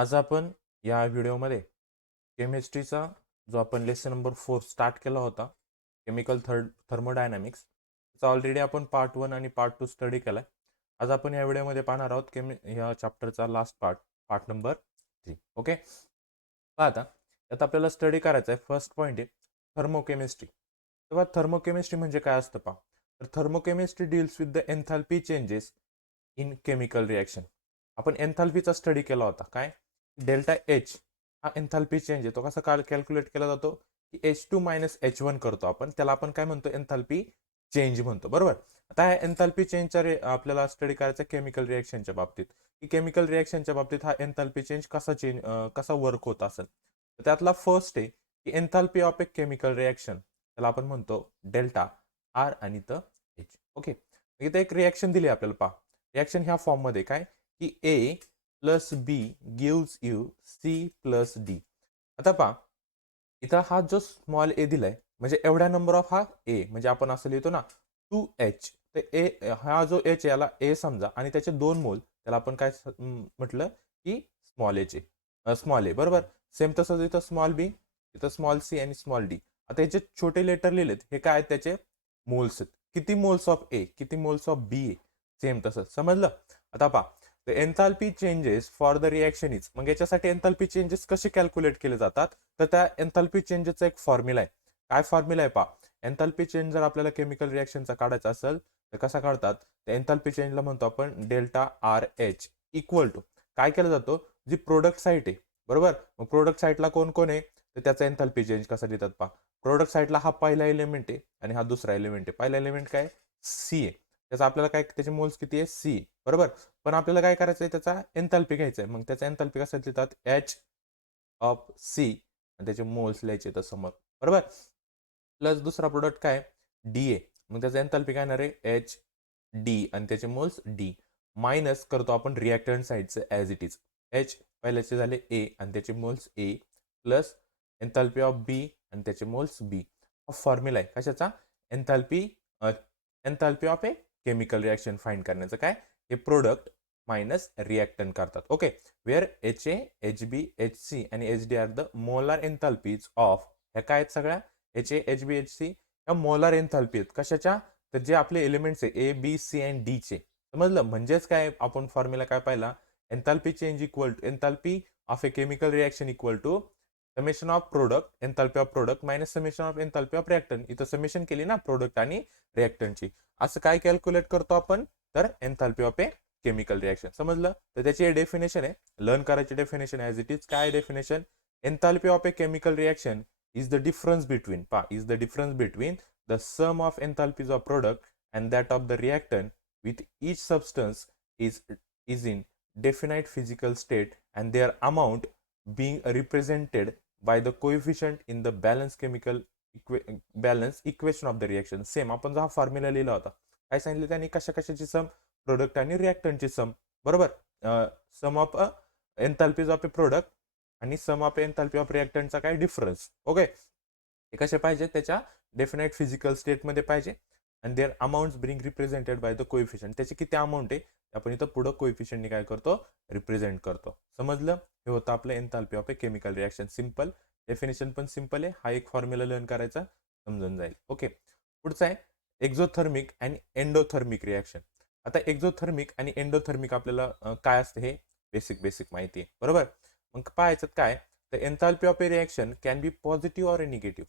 आज आपण या व्हिडिओमध्ये केमिस्ट्रीचा जो आपण लेसन नंबर 4 स्टार्ट केला होता, केमिकल थर्मोडायनॅमिक्स, त्याचा ऑलरेडी आपण पार्ट 1 आणि पार्ट 2 स्टडी केला. आज आपण या व्हिडिओमध्ये पाहणार आहोत ह्या चॅप्टरचा लास्ट पार्ट नंबर 3. ओके, पहा आता यात आपल्याला स्टडी करायचा आहे. फर्स्ट पॉईंट आहे थर्मोकेमिस्ट्री. तेव्हा थर्मोकेमिस्ट्री म्हणजे काय असतं पहा. तर thermochemistry deals with the enthalpy changes in chemical reaction. आपण एन्थॅल्पीचा स्टडी केला होता. काय डेल्टा एच हा एन्थॅल्पी चेंज आहे, तो कसा कॅल्क्युलेट केला जातो की H2 मायनस H1 करतो आपण, त्याला आपण काय म्हणतो एन्थॅल्पी चेंज म्हणतो. बरोबर. आता ह्या एन्थॅल्पी चेंजच्या आपल्याला स्टडी करायचा केमिकल रिॲक्शनच्या बाबतीत, की केमिकल रिॲक्शनच्या बाबतीत हा एन्थॅल्पी चेंज कसा वर्क होत असेल. तर त्यातला फर्स्ट आहे की एन्थॅल्पी ऑफ ए केमिकल रिॲक्शन, त्याला आपण म्हणतो डेल्टा आर आणि द एच. ओके, इथे एक रिॲक्शन दिली आपल्याला. पहा रिॲक्शन ह्या फॉर्म मध्ये काय की A plus B gives you C plus D. आता पहा इथं हा जो स्मॉल ए दिलाय म्हणजे एवढ्या नंबर ऑफ हा ए, म्हणजे आपण असं लिहितो ना 2H. तर ए हा जो एच याला ए समजा आणि त्याचे 2 मोल, त्याला आपण काय म्हटलं की स्मॉल ए. बरोबर. सेम तसंच इथं स्मॉल बी, इथं स्मॉल सी आणि स्मॉल डी. आता याचे छोटे लेटर लिहिलेत, हे काय आहेत त्याचे मोल्स आहेत. किती मोल्स ऑफ ए, किती moles of B A, same तसंच. समजलं. आता पहा the enthalpy changes for the reaction is, मग याच्यासाठी एन्थॅल्पी चेंजेस कसे कॅल्क्युलेट केले जातात. तर त्या एन्थॅल्पी चेंजेसचा एक फॉर्म्युला आहे. काय फॉर्म्युला आहे पहा. एन्थॅल्पी चेंज जर आपल्याला केमिकल रिॲक्शनचा काढायचा असेल तर कसा काढतात, तर एन्थॅल्पी चेंजला म्हणतो आपण delta R H equal to काय केलं जातो, जी प्रोडक्ट साईट आहे. बरोबर. मग प्रोडक्ट साईटला कोण कोण आहे, तर त्याचा एन्थॅल्पी चेंज कसा देतात पहा. प्रोडक्ट साईटला हा पहिला एलिमेंट आहे आणि हा दुसरा एलिमेंट आहे. पहिला एलिमेंट काय सी आहे, त्याचा आपल्याला काय त्याचे मोल्स किती आहे सी. बरोबर. पण आपल्याला काय करायचं आहे, त्याचा एन्थॅल्पी घ्यायचा आहे. मग त्याचा एन्थॅल्पी कसा देतात एच ऑफ सी आणि त्याचे मोल्स लिहायचे तर समोर. बरोबर. प्लस दुसरा प्रोडक्ट काय डी ए, मग त्याचा एन्थॅल्पी काय येणार आहे एच डी आणि त्याचे मोल्स डी. मायनस करतो आपण रिॲक्टंट साईडचं ॲज इट इज. एच पहिल्याचे झाले ए आणि त्याचे moles A, plus enthalpy of B आणि त्याचे मोल्स बी. हा फॉर्म्युला आहे कशाचा, enthalpy of a chemical reaction find करण्याचं. काय हे प्रोडक्ट मायनस रिॲक्टंट करतात. Okay, where H A H B H C आणि H D are the molar enthalpies of, ह्या काय आहेत सगळ्या H A H B H C ह्या मोलार एन्थॅल्पी आहेत. कशाच्या, तर जे आपले एलिमेंट्स आहे A B C and D चे. समजलं. म्हणजेच काय आपण फॉर्म्युला काय पाहिला, enthalpy change equal to enthalpy of a chemical reaction equal to summation of product enthalpy of product minus summation of enthalpy of reactant. इथं समेशन केली ना प्रोडक्ट आणि रिॲक्टंटची. असं काय कॅल्क्युलेट करतो आपण, तर एन्थॅल्पी ऑफ ए केमिकल रिॲक्शन. समजलं. तर त्याची डेफिनेशन आहे, लर्न करायची डेफिनेशन ॲज इट इज. काय definition, एन्थॅल्पी of a chemical reaction is the difference between the sum of enthalpies of product and that of the reactant with each substance is in definite physical state and their amount being represented by the coefficient in the balance equation of the reaction. Same आपण जो हा formula लिहिला होता, काय सांगितलं त्यांनी, कशा कशाची सम, प्रोडक्ट आणि रिॲक्टंटची सम. बरोबर. सम ऑफ एन्थॅल्पीज ऑफ ए प्रोडक्ट आणि सम ऑफ एन्थॅल्पी ऑफ रिॲक्टंटचा काय डिफरन्स. ओके, हे कसे पाहिजे, त्याच्या डेफिनेट फिजिकल स्टेटमध्ये पाहिजे. आणि their amount being represented by the coefficient, त्याची किती अमाऊंट आहे आपण इथं पुढं कोएफिशियंटने काय करतो, रिप्रेझेंट करतो. समजलं. हे होतं आपलं एन्थॅल्पी of a chemical reaction. Simple definition पण सिंपल आहे. हा एक फॉर्म्युला लर्न करायचा, समजून जाईल. ओके, पुढचा आहे एक्झोथर्मिक आणि एंडोथर्मिक रिॲक्शन. आता एक्झोथर्मिक आणि एंडोथर्मिक आपल्याला काय असतं हे बेसिक माहिती आहे. बरोबर. मग पाहायचं काय, तर एन्थॅल्पी of a reaction can be positive or negative.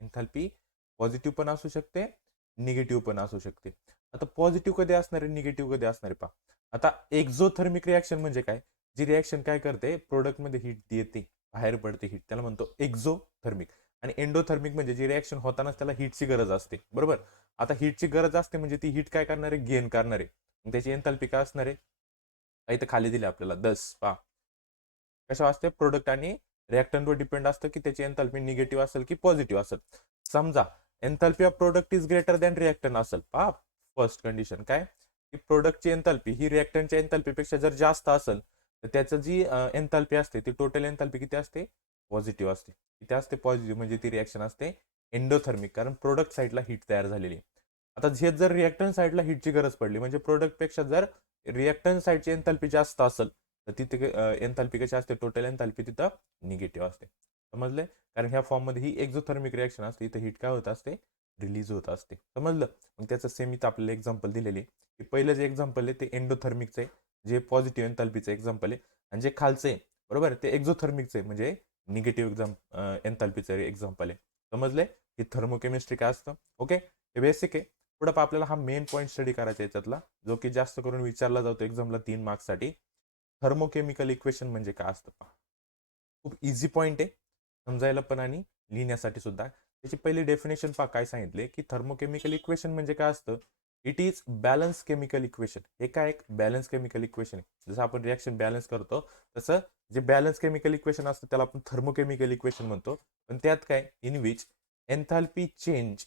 एन्थॅल्पी positive पण असू शकते, निगेटिव्ह पण असू शकते. आता पॉझिटिव्ह कधी असणार आहे, निगेटिव्ह कधी असणार आहे पहा. आता एक्झोथर्मिक रिॲक्शन म्हणजे काय, जी रिॲक्शन काय करते, प्रोडक्ट मध्ये हीट देते, बाहेर पडते हीट, त्याला म्हणतो एक्झोथर्मिक. आणि एंडोथर्मिक म्हणजे जी रिॲक्शन होतानाच त्याला हीटची गरज असते. बरोबर. आता हीटची गरज असते म्हणजे ती हीट काय करणार आहे, गेन करणार आहे. त्याची एन्थॅल्पी काय असणार आहे, इथं खाली दिले आपल्याला 10. पहा कशा असते, प्रोडक्ट आणि रिॲक्टंटवर डिपेंड असतं की त्याची एन्थॅल्पी निगेटिव्ह असेल की पॉझिटिव्ह असेल. समजा एन्थॅल्पी of product is greater than reactant असेल. पहा फर्स्ट कंडिशन काय, की प्रोडक्टची एन्थॅल्पी ही रिॲक्टंटच्या एन्थॅल्पीपेक्षा जर जास्त असेल तर त्याचं जी एन्थॅल्पी असते ती टोटल एन्थॅल्पी किती असते, पॉझिटिव्ह असते. किती असते, पॉझिटिव्ह. म्हणजे ती रिॲक्शन असते एंडोथर्मिक, कारण प्रोडक्ट साईडला हीट तयार झालेली. आता हे जर रिॲक्टंट साईडला हीटची गरज पडली म्हणजे प्रोडक्टपेक्षा जर रिॲक्टंट साईडची एन्थॅल्पी जास्त असेल तर तिथे एन्थाल्पी कशी असते, टोटल एन्थाल्पी तिथं निगेटिव्ह असते. समजले? कारण ह्या फॉर्ममध्ये ही एक्झोथर्मिक रिॲक्शन असते, इथं हीट काय होत असते, रिलीज होत असते. समजलं? मग त्याचं सेम इथं आपल्याला एक्झाम्पल दिलेली की पहिलं जे एक्झाम्पल आहे ते एंडोथर्मिकचं आहे, जे पॉझिटिव्ह एन्थाल्पीचं एक्झाम्पल आहे, आणि जे खालचं आहे बरोबर ते एक्झोथर्मिकचं आहे, म्हणजे निगेटिव्ह एन्थाल्पीचं एक्झाम्पल आहे. समजले? ही थर्मोकेमिस्ट्री काय असतं. ओके, हे बेसिक आहे. पुढं आपल्याला हा मेन पॉईंट स्टडी करायचा याच्यातला, जो की जास्त करून विचारला जातो एक्झामला 3 मार्क्ससाठी. थर्मोकेमिकल इक्वेशन म्हणजे काय असतं. खूप इझी पॉईंट आहे समजायला पण आणि लिहिण्यासाठी सुद्धा. त्याची पहिली डेफिनेशन पहा काय सांगितले की थर्मोकेमिकल इक्वेशन म्हणजे काय असतं. It is balance chemical equation. हे काय एक बॅलन्स केमिकल इक्वेशन आहे. जसं आपण रिॲक्शन बॅलन्स करतो तसं जे बॅलन्स केमिकल इक्वेशन असतं त्याला आपण थर्मोकेमिकल इक्वेशन म्हणतो. पण त्यात काय, in which enthalpy change,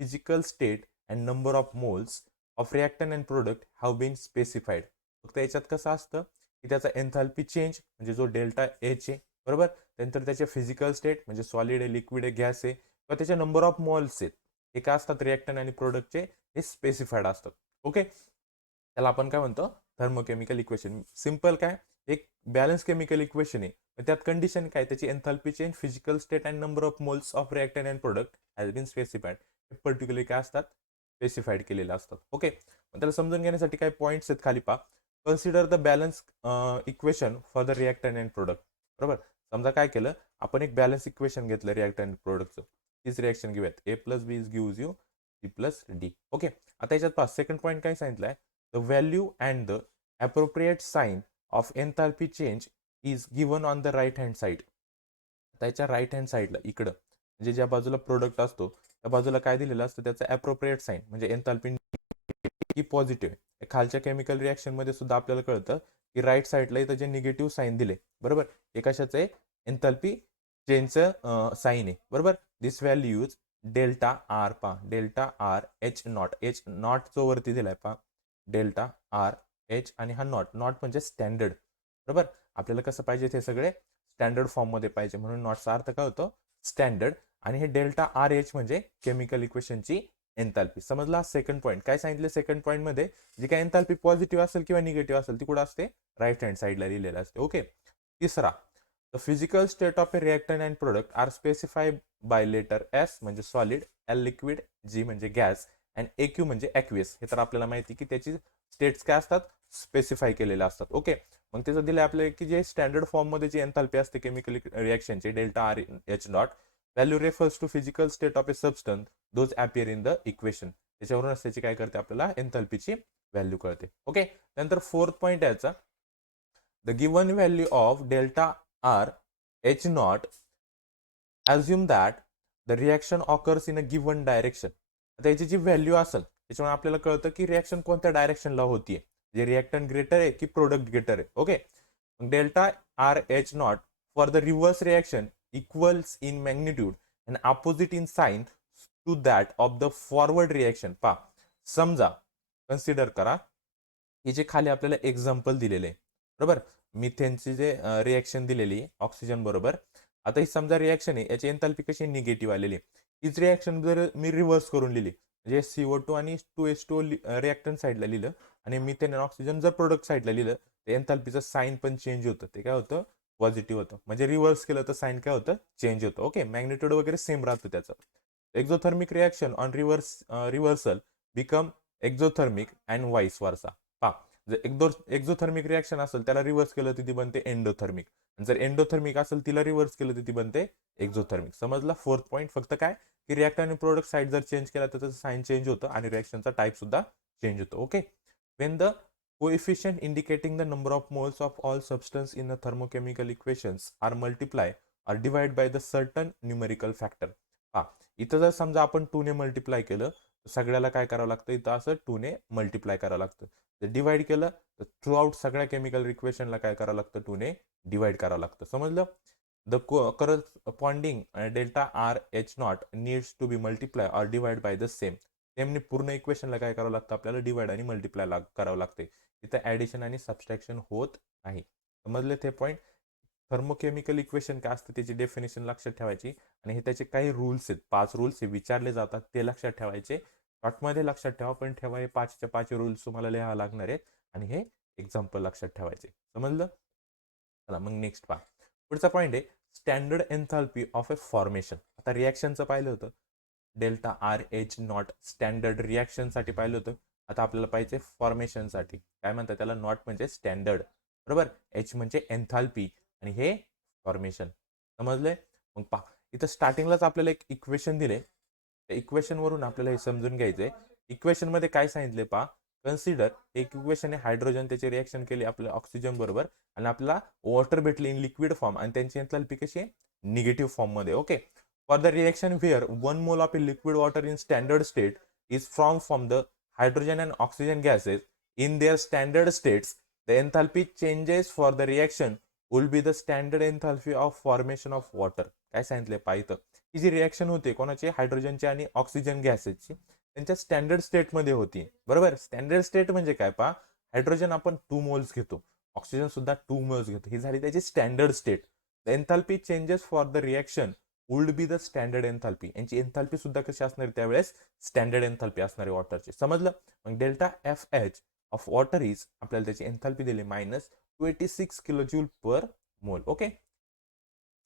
physical state and number of moles of reactant and product have been specified. फक्त याच्यात कसं असतं की त्याचा एन्थाल्पी चेंज म्हणजे जो डेल्टा एच आहे बरोबर, त्यानंतर त्याचे फिजिकल स्टेट म्हणजे सॉलिड आहे, लिक्विड आहे, गॅस आहे, किंवा त्याचे नंबर ऑफ मॉल्स आहेत, हे काय असतात रिॲक्टन आणि प्रोडक्टचे, हे स्पेसिफाईड असतात. ओके, त्याला आपण काय म्हणतो, थर्मोकेमिकल इक्वेशन. सिम्पल काय, एक बॅलन्स केमिकल इक्वेशन आहे, त्यात कंडिशन काय, त्याची enthalpy change, physical state and number of moles of reactant and product has been specified. हे पर्टिक्युलरली काय असतात, स्पेसिफाईड केलेले असतात. ओके, त्याला समजून घेण्यासाठी काय पॉईंट्स आहेत खाली पहा. Consider the balance equation for the रिॲक्टन and product. बरोबर, समजा काय केलं आपण, एक बॅलन्स इक्वेशन घेतलं रिॲक्टन अँड प्रोडक्टचं. तीच रिॲक्शन घेऊयात, A plus B gives you C plus D. Okay, आता याच्यात पहा सेकंड पॉईंट काय सांगितलंय, the value and the appropriate sign of enthalpy change is given on the right hand side. त्याच्या right hand साईडला इकडं म्हणजे ज्या बाजूला प्रोडक्ट असतो त्या बाजूला काय दिलेलं असतं, त्याचं ॲप्रोप्रिएट साईन म्हणजे एन्थाल्पी की पॉझिटिव्ह आहे. खालच्या केमिकल रिॲक्शन मध्ये सुद्धा आपल्याला कळतं की राईट साईडला इथं जे निगेटिव्ह साईन दिले बरोबर, हे कशाचं आहे, एन्थाल्पी चेंजचं साईन आहे बरोबर. दिस व्हॅल्यूज डेल्टा आर पा, delta R H nought, H nought जो वरती दिलाय पा, डेल्टा आर एच, आणि हा नॉट, नॉट म्हणजे स्टँडर्ड बरोबर. आपल्याला कसं पाहिजे, ते सगळे स्टँडर्ड फॉर्म मध्ये पाहिजे, म्हणून नॉटचा अर्थ काय होतो, स्टँडर्ड. आणि हे डेल्टा आर एच म्हणजे केमिकल इक्वेशनची एन्थाल्पी. समजला. सेकंड पॉईंट काय सांगितलं, सेकंड पॉईंट मध्ये जी काय एन्थाल्पी पॉझिटिव्ह असेल किंवा निगेटिव्ह असेल ती कुठं असते, राईट हँड साईडला लिहिलेलं असते. ओके, तिसरा, the physical state of a reactant and product are specified by letter S म्हणजे सॉलिड, एल लिक्विड, जी म्हणजे गॅस, अँड एक्यू म्हणजे ॲक्वियस. हे तर आपल्याला माहिती की त्याची स्टेट्स काय असतात, स्पेसिफाय केलेल्या असतात. ओके, मग त्याचं दिलं आपल्याला की जे स्टँडर्ड फॉर्म मध्ये जी एन्थाल्पी असते केमिकल रिॲक्शनची, delta R H dot, value refers to physical state of a substance those appear in the equation. त्याच्यावरूनच त्याची काय करते, आपल्याला एन्थाल्पीची व्हॅल्यू कळते. ओके, नंतर फोर्थ पॉईंट याचा, the given value of delta R H naught assume that the reaction occurs in a given direction. आता याची जी व्हॅल्यू असेल त्याच्यामुळे आपल्याला कळतं की रिॲक्शन कोणत्या डायरेक्शनला होतीये, जे रिॲक्टंट ग्रेटर आहे की प्रोडक्ट ग्रेटर आहे. Okay, delta R H nought for the reverse reaction equals in magnitude and opposite in sign to that of the forward reaction. पा, समजा कन्सिडर करा ही जे खाली आपल्याला एक्झाम्पल दिलेले आहे बरोबर, मिथेनची जे रिॲक्शन दिलेली आहे ऑक्सिजन बरोबर. आता ही समजा रिॲक्शन आहे, याची एन्थाल्पी कशी निगेटिव्ह आलेली आहे. हीच रिॲक्शन जर मी रिव्हर्स करून लिहिली, म्हणजे CO2 आणि 2H2 रिॲक्टंट साईडला लिहिलं आणि मिथेन आणि ऑक्सिजन जर प्रोडक्ट साईडला लिहिलं, तर एन्थाल्पीचं साईन पण चेंज होतं. ते काय होतं, पॉझिटिव्ह होतं. म्हणजे रिव्हर्स केलं तर साईन काय होतं, चेंज होतं. ओके, मॅग्निट्यूड वगैरे सेम राहतं त्याचं. Exothermic reaction on reversal become exothermic and vice versa. पहा, जर एक्झोथर्मिक रिॲक्शन असेल त्याला रिव्हर्स केलं तर ती बनते एंडोथर्मिक, जर एंडोथर्मिक असेल तिला रिव्हर्स केलं तर ती बनते एक्झोथर्मिक. समजला. फोर्थ पॉईंट फक्त काय की रिॲक्ट आणि प्रोडक्ट साईड जर चेंज केला तर त्याचं साईन चेंज होतं आणि रिॲक्शनचा टाईप सुद्धा चेंज होतो. Okay, when the coefficient indicating the number of moles of all substance in the thermochemical equations are multiply or divide by the certain numerical factor. हा, इथं जर समजा आपण 2 ने मल्टिप्लाय केलं तर सगळ्याला काय करावं लागतं, इथं असं 2 ने मल्टिप्लाय करावं लागतं. जर डिवाइड केलं तर थ्रू आउट सगळ्या केमिकल इक्वेशनला काय करावं लागतं, 2 ने डिवाइड करावं लागतं. समजलं. The corresponding delta R H naught needs to be multiply और डिवाइड बाय द सेम. सेमने पूर्ण इक्वेशनला काय करावं लागतं, आपल्याला डिवाइड आणि मल्टिप्लाय करावं लागते. इथं ॲडिशन आणि सबस्ट्रॅक्शन होत नाही. समजले ते पॉईंट. थर्मोकेमिकल इक्वेशन काय असतं त्याची डेफिनेशन लक्षात ठेवायची, आणि हे त्याचे काही रूल्स आहेत, 5 रूल्स हे विचारले जातात ते लक्षात ठेवायचे. शॉर्टमध्ये लक्षात ठेवा, पण ठेवा हे 5च्या 5 रूल्स तुम्हाला लिहावं लागणार आहेत आणि हे एक्झाम्पल लक्षात ठेवायचे. समजलं. चला मग नेक्स्ट पहा. पुढचा पॉईंट आहे standard enthalpy of a formation. आता रिॲक्शनचं पाहिलं होतं, delta R H naught standard रिॲक्शनसाठी पाहिलं होतं. आता आपल्याला पाहिजे फॉर्मेशनसाठी. काय म्हणतात त्याला? नॉट म्हणजे स्टँडर्ड, बरोबर, एच म्हणजे एन्थाल्पी आणि हे फॉर्मेशन. समजले? मग पहा, इथं स्टार्टिंगलाच आपल्याला एक इक्वेशन दिले. त्या इक्वेशनवरून आपल्याला हे समजून घ्यायचंय. इक्वेशनमध्ये काय सांगितले पहा, कन्सिडर एक इक्वेशन आहे, हायड्रोजन त्याचे रिॲक्शन केले आपल्या ऑक्सिजन बरोबर आणि आपल्याला वॉटर भेटले इन लिक्विड फॉर्म आणि त्यांची एन्थाल्पी कशी आहे? निगेटिव्ह फॉर्म मध्ये. Okay, for the reaction where 1 mole of a liquid water in standard state is from the hydrogen and oxygen gases in their standard states, the enthalpy changes for the reaction will be the standard enthalpy of formation of water. काय सांगितले पाहिजे, ही जी reaction होते कोणाची? हायड्रोजनची आणि oxygen गॅसेसची, त्यांच्या standard स्टेटमध्ये होती, बरोबर. स्टँडर्ड स्टेट म्हणजे काय पहा, हायड्रोजन आपण 2 मोल्स घेतो, ऑक्सिजन सुद्धा 2 मोल्स घेतो, ही झाली त्याची standard state. The enthalpy changes for the reaction would be the standard enthalpy. यांची एन्थाल्पी सुद्धा कशी असणार त्यावेळेस? स्टँडर्ड एन्थाल्पी असणारी वॉटरची. समजलं? मग delta F H of water is, आपल्याला त्याची एन्थाल्पी दिली -26 किलोजूल पर मोल. ओके,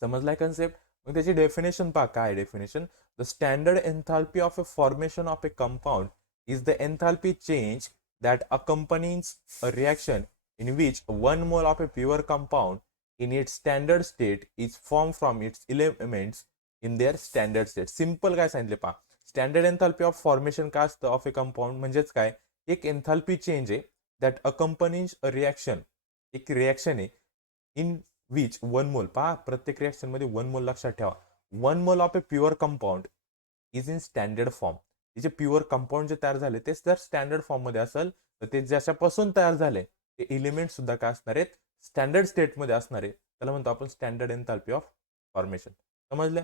समजलाय कन्सेप्ट? मग त्याची डेफिनेशन पहा. काय definition? The standard enthalpy of a formation of a compound is the enthalpy change that accompanies a reaction in which 1 mole of a pure compound in its standard state is formed from its elements in their standard state. Simple काय सांगितले पहा, standard enthalpy of formation काय असतं of a compound म्हणजेच काय? एक enthalpy change आहे that अकंपनीज a reaction. एक रिॲक्शन आहे इन विच 1 मोल, पहा प्रत्येक रिॲक्शन मध्ये 1 मोल लक्षात ठेवा. 1 mole of A pure compound is in standard form. जे प्युअर कंपाऊंड जे तयार झाले तेच जर स्टँडर्ड फॉर्म मध्ये असेल तर ते ज्याच्यापासून तयार झाले ते एलिमेंट सुद्धा काय असणार आहेत? स्टँडर्ड स्टेटमध्ये असणार आहे. त्याला म्हणतो आपण स्टँडर्ड एन्थाल्पी ऑफ फॉर्मेशन. समजले?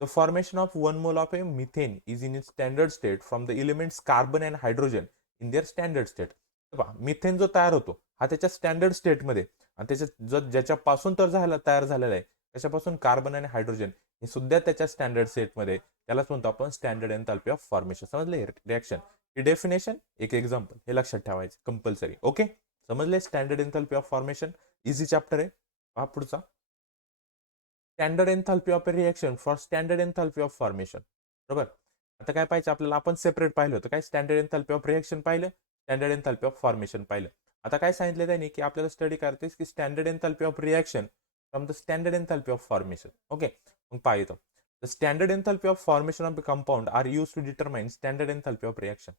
The formation of 1 mole of A methane is in standard state from the elements carbon and hydrogen in their standard state. Methane जो तयार होतो हा त्याच्या स्टँडर्ड स्टेटमध्ये, आणि त्याच्या ज्याच्यापासून तर तयार झालेला आहे त्याच्यापासून कार्बन आणि हायड्रोजन हे सुद्धा त्याच्या स्टँडर्ड स्टेटमध्ये, त्यालाच म्हणतो आपण स्टँडर्ड एन्थाल्पी ऑफ फॉर्मेशन. समजले रिॲक्शन? ही डेफिनेशन, एक एक्झाम्पल हे लक्षात ठेवायचं कंपल्सरी. ओके, समजले? Standard enthalpy of formation easy chapter आहे. पहा पुढचा, standard enthalpy of a reaction for standard enthalpy of formation. बरोबर. आता काय पाहिजे आपल्याला? आपण सेपरेट पाहिलं होतं काय? स्टँडर्ड एन्थाल्पी ऑफ रिॲक्शन पाहिलं, स्टँडर्ड एन्थाल्पी ऑफ फॉर्मेशन पाहिलं. आता काय सांगितलं त्यांनी की आपल्याला स्टडी करायचं की standard enthalpy of reaction from the standard enthalpy of formation. Okay, मग पाहिजे the standard enthalpy of formation of a compound are used to determine standard enthalpy of reaction.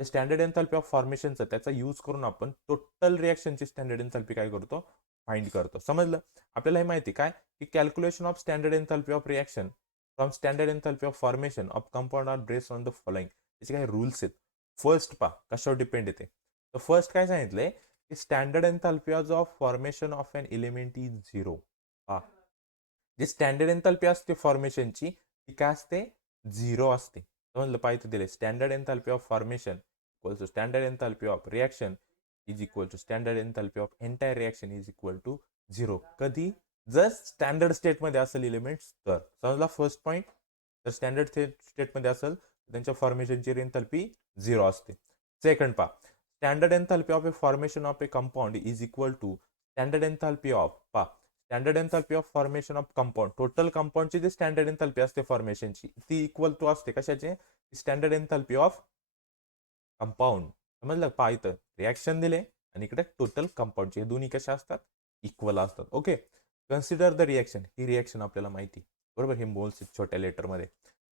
The standard enthalpy of formation त्याचा use करून आपण total रिॲक्शनची standard enthalpy काय करतो? Find करतो. समजलं? आपल्याला हे माहिती काय की calculation of standard enthalpy of reaction from standard enthalpy of formation of compound are based on the following. त्याचे काही रूल्स आहेत. फर्स्ट पहा कशावर डिपेंड येते. तर फर्स्ट काय सांगितलंय की standard enthalpy of formation of an element is 0. पहा, जी स्टँडर्ड एन्थाल्पी असते फॉर्मेशनची ती काय असते? 0 असते. समजलं? पाहिजे दिले standard enthalpy of formation equal to standard enthalpy of reaction is equal to standard enthalpy of entire reaction is equal to 0. कधी? जर स्टँडर्ड स्टेटमध्ये असेल एलिमेंट्स तर. समजला फर्स्ट पॉईंट? जर स्टँडर्ड स्टेटमध्ये असेल त्यांच्या फॉर्मेशनची एन्थाल्पी 0 असते. सेकंड पहा, standard enthalpy of a formation of a compound is equal to standard enthalpy of, पहा standard enthalpy of formation of compound, total कंपाऊंडची जी स्टँडर्ड एन्थाल्पी असते फॉर्मेशनची ती इक्वल टू असते कशाचे? Standard enthalpy of compound. समजलं? पहा इथं रिॲक्शन दिले आणि इकडे टोटल कंपाऊंडचे, हे दोन्ही कशा असतात? इक्वल असतात. Okay, consider the reaction. He reaction आपल्याला माहिती, बरोबर, हे मोल्स छोट्या लेटरमध्ये.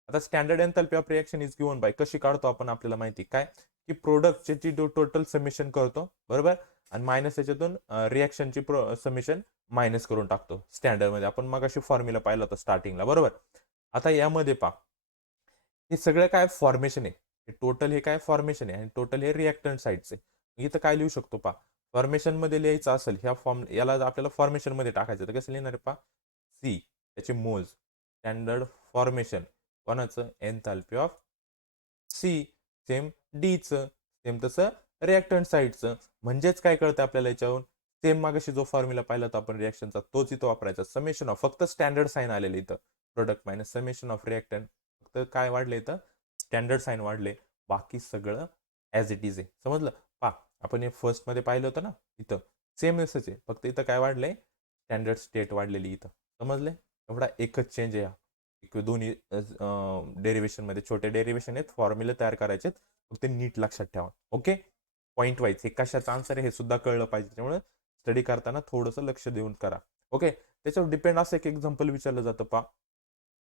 आता standard enthalpy of reaction is given bye, कशी काढतो आपण आपल्याला माहिती काय की प्रोडक्टची टोटल समिशन करतो, बरोबर, आणि मायनस त्याच्यातून रिॲक्शनची समिशन मायनस करून टाकतो स्टँडर्ड मध्ये. आपण मग अशी फॉर्म्युला पाहिला होता स्टार्टिंगला, बरोबर. आता यामध्ये पहा हे सगळं काय फॉर्मेशन आहे, हे टोटल हे काय फॉर्मेशन आहे आणि टोटल हे रिॲक्टंट साईडचे. इथं काय लिहू शकतो पहा, फॉर्मेशन मध्ये लिहायचं असेल ह्या फॉर्म, याला आपल्याला फॉर्मेशन मध्ये टाकायचं तर कसं लिहिणार आहे पहा, सी त्याचे मोल्स स्टँडर्ड फॉर्मेशन कोणाचं? एन्थाल्पी ऑफ सी, सेम डीचं, सेम तसं रिॲक्टंट साईडचं. म्हणजेच काय कळतं आपल्याला याच्यावरून? सेम मागाशी जो फॉर्म्युला पाहिला होता आपण रिॲक्शनचा तोच इथं वापरायचा. समेशन ऑफ, फक्त स्टँडर्ड साईन आलेले इथं, product minus summation of reactant, फक्त काय वाढले इथं? स्टँडर्ड साईन वाढले, बाकी सगळं ॲज इट इज आहे. समजलं? पहा आपण हे फर्स्ट मध्ये पाहिलं होतं ना, इथं सेम असंच आहे, फक्त इथं काय वाढलंय? स्टँडर्ड स्टेट वाढलेली इथं. समजले? एवढा एकच चेंज आहे हा. दोन्ही डेरिव्हेशनमध्ये छोटे डेरिव्हेशन आहेत, फॉर्म्युले तयार करायचे फक्त नीट लक्षात ठेवा. ओके, पॉईंट वाईज हे कशाचं आन्सर आहे हे सुद्धा कळलं पाहिजे. त्यामुळे स्टडी करताना थोडंसं लक्ष देऊन करा. ओके, त्याच्यावर डिपेंड असं एक एक्झाम्पल विचारलं जातं पा.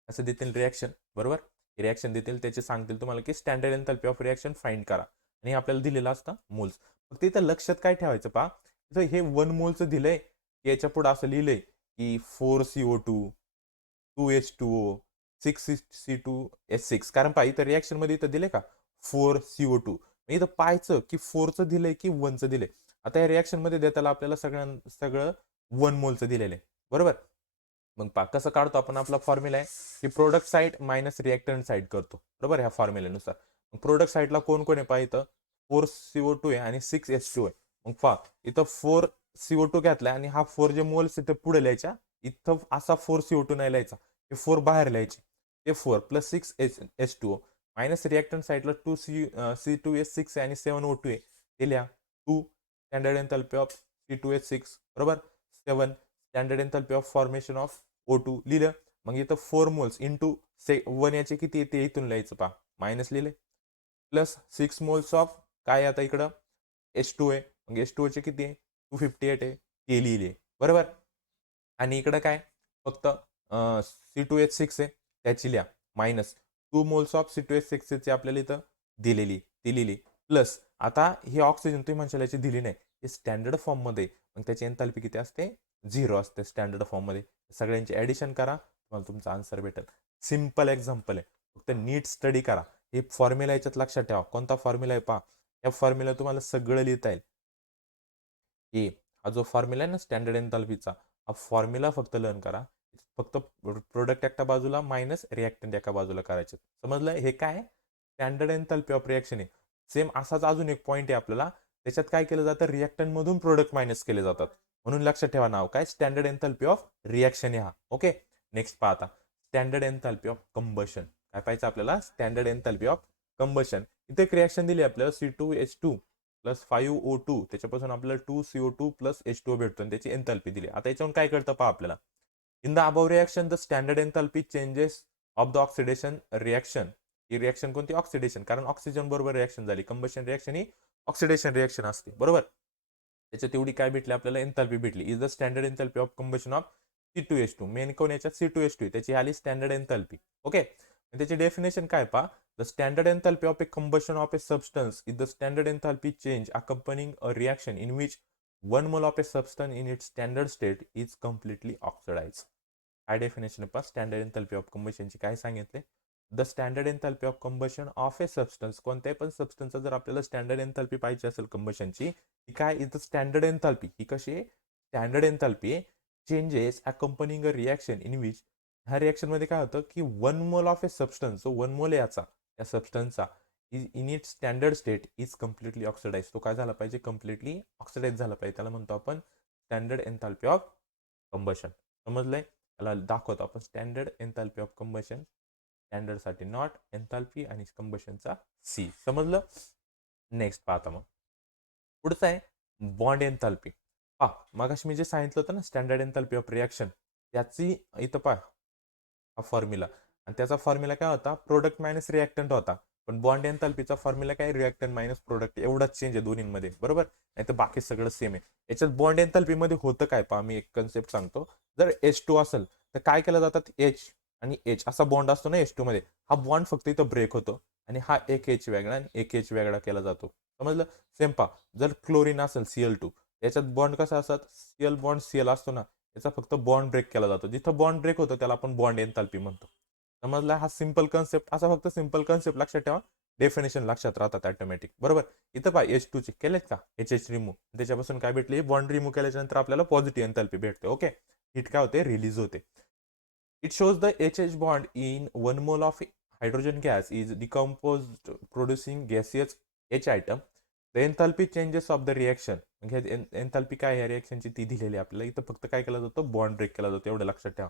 असं देतील रिॲक्शन, बरोबर? रिॲक्शन देतील, त्याचे सांगतील तुम्हाला की standard enthalpy of reaction find करा आणि आपल्याला दिलेलं असतं मोल्स. फक्त इथं लक्षात काय ठेवायचं पा, इथं हे 1 मोलचं दिलंय, याच्या पुढे असं लिहिलंय की 4CO2 2H2O 6C2S6. कारण पहा इथं रिॲक्शन मध्ये इथं दिले का 4CO2, इथं पाहायचं की 4चं दिलंय की 1चं दिलंय. आता या रिॲक्शन मध्ये देताना आपल्याला सगळं 1 मोलचं दिलेलं आहे, बरोबर? मग पहा कसं काढतो आपण. आपला फॉर्म्युला आहे की product side minus reactant side करतो, बरोबर? ह्या फॉर्म्युल्यानुसार प्रोडक्ट साईडला कोण कोण आहे पहा, इथं 4CO2 आहे आणि 6H2 आहे. मग पहा इथं 4CO2 घेतलाय आणि हा 4 जे मोल्स इथं पुढे लिहायच्या, इथं असा 4CO2 नाही लिहायचा, हे 4 बाहेर लिहायचे. हे 4 प्लस 6H2O मायनस रिॲक्टंट साईडला 2C2H6 आणि 7O2 आहे, ते लिहा. 2 स्टँडर्ड एन्थॅल्पी ऑफ C2H6, बरोबर? 7 standard enthalpy of formation of O2 लिहिलं. मग इथं 4 मोल्स इंटू 1 याचे किती येते इथून लिहायचं पहा, मायनस लिहिले. प्लस 6 मोल्स ऑफ काय आता इकडं H2 आहे, मग H2O चे किती आहे 258 आहे, ते लिहिले, बरोबर? आणि इकडं काय फक्त C2H6 आहे, त्याची लिहा. मायनस 2 मोल्स ऑफ C2H6 ची आपल्याला इथं दिलेली, ती लिहिली. प्लस आता हे ऑक्सिजन तुम्ही म्हणशाल याची दिली नाही, हे स्टँडर्ड फॉर्ममध्ये, मग त्याची एन्थॅल्पी किती असते 0 असते स्टँडर्ड फॉर्ममध्ये. सगळ्यांची ॲडिशन करा, तुम्हाला तुमचा आन्सर भेटेल. सिम्पल एक्झाम्पल आहे, फक्त नीट स्टडी करा. हे फॉर्म्युला याच्यात लक्षात ठेवा. कोणता फॉर्म्युला आहे पहा, या फॉर्म्युला तुम्हाला सगळं लिहिता येईल. ए हा जो फॉर्म्युला आहे ना स्टँडर्ड एन्थॅल्पीचा, हा फॉर्म्युला फक्त लर्न करा. फक्त प्रोडक्ट एका बाजूला मायनस रिॲक्टंट एका बाजूला करायचे. समजलं? हे काय स्टँडर्ड एन्थॅल्पी ऑफ रिॲक्शन आहे. सेम असाच अजून एक पॉईंट आहे आपल्याला, त्याच्यात काय केलं जातं, रिॲक्टंट मधून प्रोडक्ट मायनस केले जातात. म्हणून लक्षात ठेवा नाव काय, स्टँडर्ड एन्थॅल्पी ऑफ रिॲक्शन आहे हा. ओके, नेक्स्ट पहा आता स्टँडर्ड एन्थॅल्पी ऑफ कंबशन. काय पाहिजे आपल्याला, स्टँडर्ड एन्थॅल्पी ऑफ कंबशन. इथे एक रिॲक्शन दिली आपल्याला C2H2 प्लस 5O2, त्याच्यापासून आपल्याला 2CO2 प्लस H2O भेटतो आणि त्याची एन्थॅल्पी दिली. आता याच्यावरून काय कळतं पहा आपल्याला, in the above reaction the standard एन्थॅल्पी changes of the oxidation reaction. He reaction कोणती, ऑक्सिडेशन, कारण ऑक्सिजन बरोबर रिॲक्शन झाली. कंबशन रिॲक्शन ही ऑक्सिडेशन रिॲक्शन असते, बरोबर? त्याच्यात एवढी काय भेटली आपल्याला, एन्थॅल्पी भेटली. Is the standard enthalpy of combustion of C2H2. Main कोण याच्यात C2H2, त्याची आली स्टँडर्ड एन्थॅल्पी. ओके, त्याची डेफिनेशन काय पहा, the standard enthalpy of a combustion of a substance is the standard enthalpy change accompanying a reaction in which 1 mole of a substance in its standard state is completely oxidized. काय definition आहे पहा standard enthalpy of कंबशनची, काय सांगितले, the standard enthalpy of combustion of a substance. कोणत्याही पण सबस्टन्सचा जर आपल्याला standard एन्थॅल्पी पाहिजे असेल कंबशनची, ही काय इथं स्टँडर्ड एन्थॅल्पी, ही कशी आहे standard एन्थॅल्पी changes accompanying a reaction in which, ह्या रिॲक्शन मध्ये काय होतं की 1 मोल ऑफ ए सबस्टन्स, जो 1 मोल याचा या सबस्टन्सचा in it standard state is completely oxidise. तो काय झाला पाहिजे, कम्प्लिटली ऑक्सिडाइज झाला पाहिजे. त्याला म्हणतो आपण स्टँडर्ड एन्थॅल्पी ऑफ कंबशन. समजलंय? त्याला दाखवतो आपण standard enthalpy of combustion. Standard साठी नॉट, एन्थॅल्पी आणि कंबशनचा सी. समजलं? नेक्स्ट पाहता मग पुढचं आहे बॉन्ड एन्थॅल्पी. पहा मगाशी मी जे सांगितलं होतं ना स्टँडर्ड एन्थॅल्पी ऑफ रिॲक्शन, त्याची इथं पहा हा फॉर्म्युला, आणि त्याचा फॉर्म्युला काय होता, प्रोडक्ट मायनस रिॲक्टंट होता. पण बॉन्ड एन्थॅल्पीचा फॉर्म्युला काय, रिॲक्टंट मायनस प्रोडक्ट, एवढाच चेंज आहे दोन्हीमध्ये, बरोबर? नाही तर बाकी सगळं सेम आहे. याच्यात बॉन्ड एन्थॅल्पी मध्ये होतं काय पहा, मी एक कन्सेप्ट सांगतो. जर H2 असेल तर काय केलं जातात, H आणि H असा बॉन्ड असतो ना H2 मध्ये, हा बॉन्ड फक्त इथं ब्रेक होतो आणि हा एक H वेगळा आणि एक H वेगळा केला जातो. समजलं? सेम पहा, जर क्लोरीन असेल Cl2, याच्यात बॉन्ड कसा असतात, Cl बॉन्ड Cl असतो ना, याचा फक्त बॉन्ड ब्रेक केला जातो. जिथं बॉन्ड ब्रेक होतो त्याला आपण बॉन्ड एन्थॅल्पी म्हणतो. समजला? हा सिंपल कन्सेप्ट, असा फक्त सिंपल कन्सेप्ट लक्षात ठेवा, डेफिनेशन लक्षात राहतात ऑटोमॅटिक, बरोबर? इथं पहा H2 चे केलेत का, HH रिमूव्ह, त्याच्यापासून काय भेटले, बॉन्ड रिमूव्ह केल्याच्या नंतर आपल्याला पॉझिटिव्ह एन्थॅल्पी भेटते. ओके, हिट काय होते, रिलीज होते. It shows the HH bond in 1 mole of hydrogen gas is decomposed producing gaseous H item. The enthalpy changes of the reaction. एन्थॅल्पी काय आहे रिॲक्शनची ती दिलेली आपल्याला. इथं फक्त काय केलं जातं, बॉन्ड ब्रेक केला जातो, एवढं लक्षात ठेवा.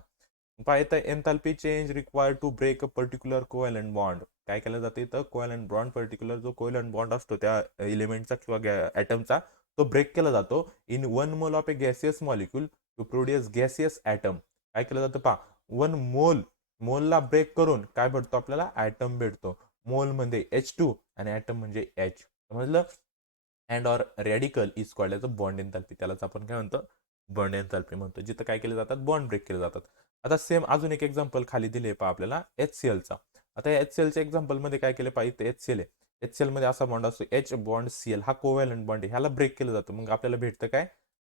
पहा इथं enthalpy change required to break a particular covalent bond. काय केलं जातं इथं, कोव्हॅलंट बॉन्ड, पर्टिक्युलर जो कोव्हॅलंट बॉन्ड असतो त्या एलिमेंटचा किंवा ॲटमचा, तो ब्रेक केला जातो in 1 mole of a gaseous molecule to produce gaseous atom. काय केलं जातं पहा, 1 मोलला ब्रेक करून काय भेटतो आपल्याला, ॲटम भेटतो. मोल म्हणजे H2 आणि ॲटम म्हणजे H. समजलं. And or radical is called as a bond एन्थॅल्पी. त्यालाच आपण काय म्हणतो, बॉन्ड एन्थॅल्पी म्हणतो. जिथं काय केले जातात, बॉन्ड ब्रेक केले जातात. आता सेम अजून एक एक्झाम्पल खाली दिले पहा आपल्याला HClचा. आता HClच्या एक्झाम्पलमध्ये काय केलं पाहिजे, HCl आहे. HCl मध्ये असा बॉन्ड असतो H बॉन्ड Cl, हा कोव्हॅलंट बॉन्ड आहे. ह्याला ब्रेक केलं जातं. मग आपल्याला भेटतं काय,